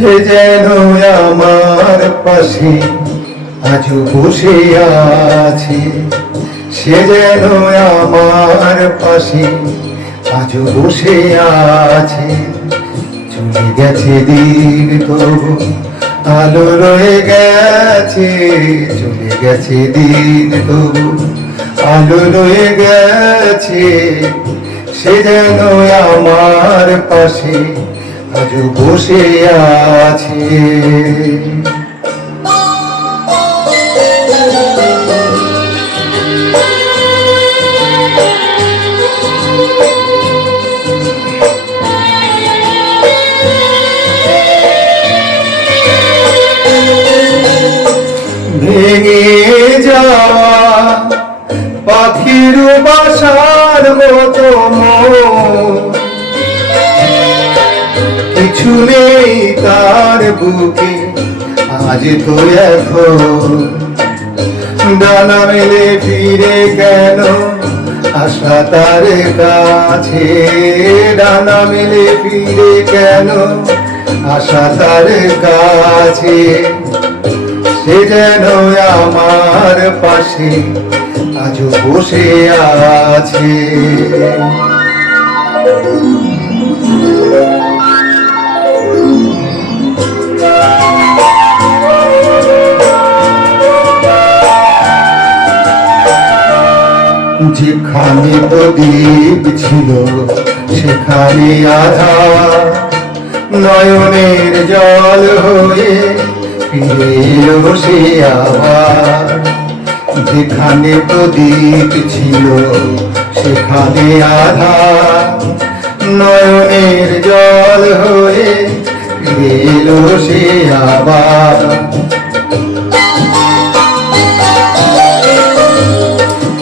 সে যেন আমার পাশে আজও বসে আছে, সে যেন আমার পাশে আজও বসে আছে। চলে গেছে দিন তবু আলো রয়ে গেছে, চলে গেছে দিন তবু আলো রয়ে গেছে। সে যেন আমার পাশে আজও বসে আছে। ভেঙে যাওয়া পাখির বাসার মতো কিছু নেই তার বুকে আজ তো এখন। ডানা মেলে ফিরে কেন আশা তার কাছে, ডানা মেলে ফিরে কেন আশা তার কাছে। সে যেন আমার পাশে আজও বসে আছে। যেখানে প্রদীপ ছিল সেখানে আধার, নয়নের জল হয়ে ফিরে এলো সে আবার। যেখানে প্রদীপ ছিল সেখানে আধার, নয়নের জল হয়ে ফিরে এলো সে আবার।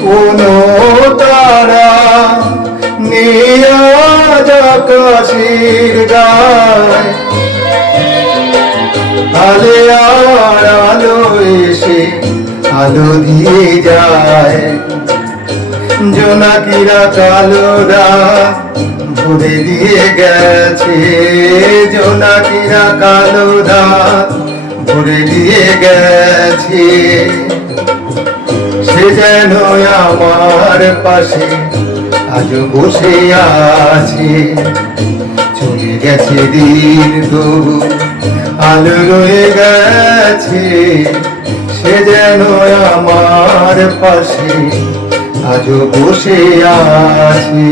কোনো তারা নেই আজ আকাশের গায়, আলে আর আলো এসে আলো দিয়ে যায়। জোনাকিরা কালো রাত ভরে দিয়ে গেছে, জোনাকিরা কালো রাত ভরে দিয়ে গেছে। সে যেন আমার পাশে আজও বসে আছে, চলে গেছে দিন তবু আলো রয়ে গেছে। সে যেন আমার পাশে আজও বসে আছে।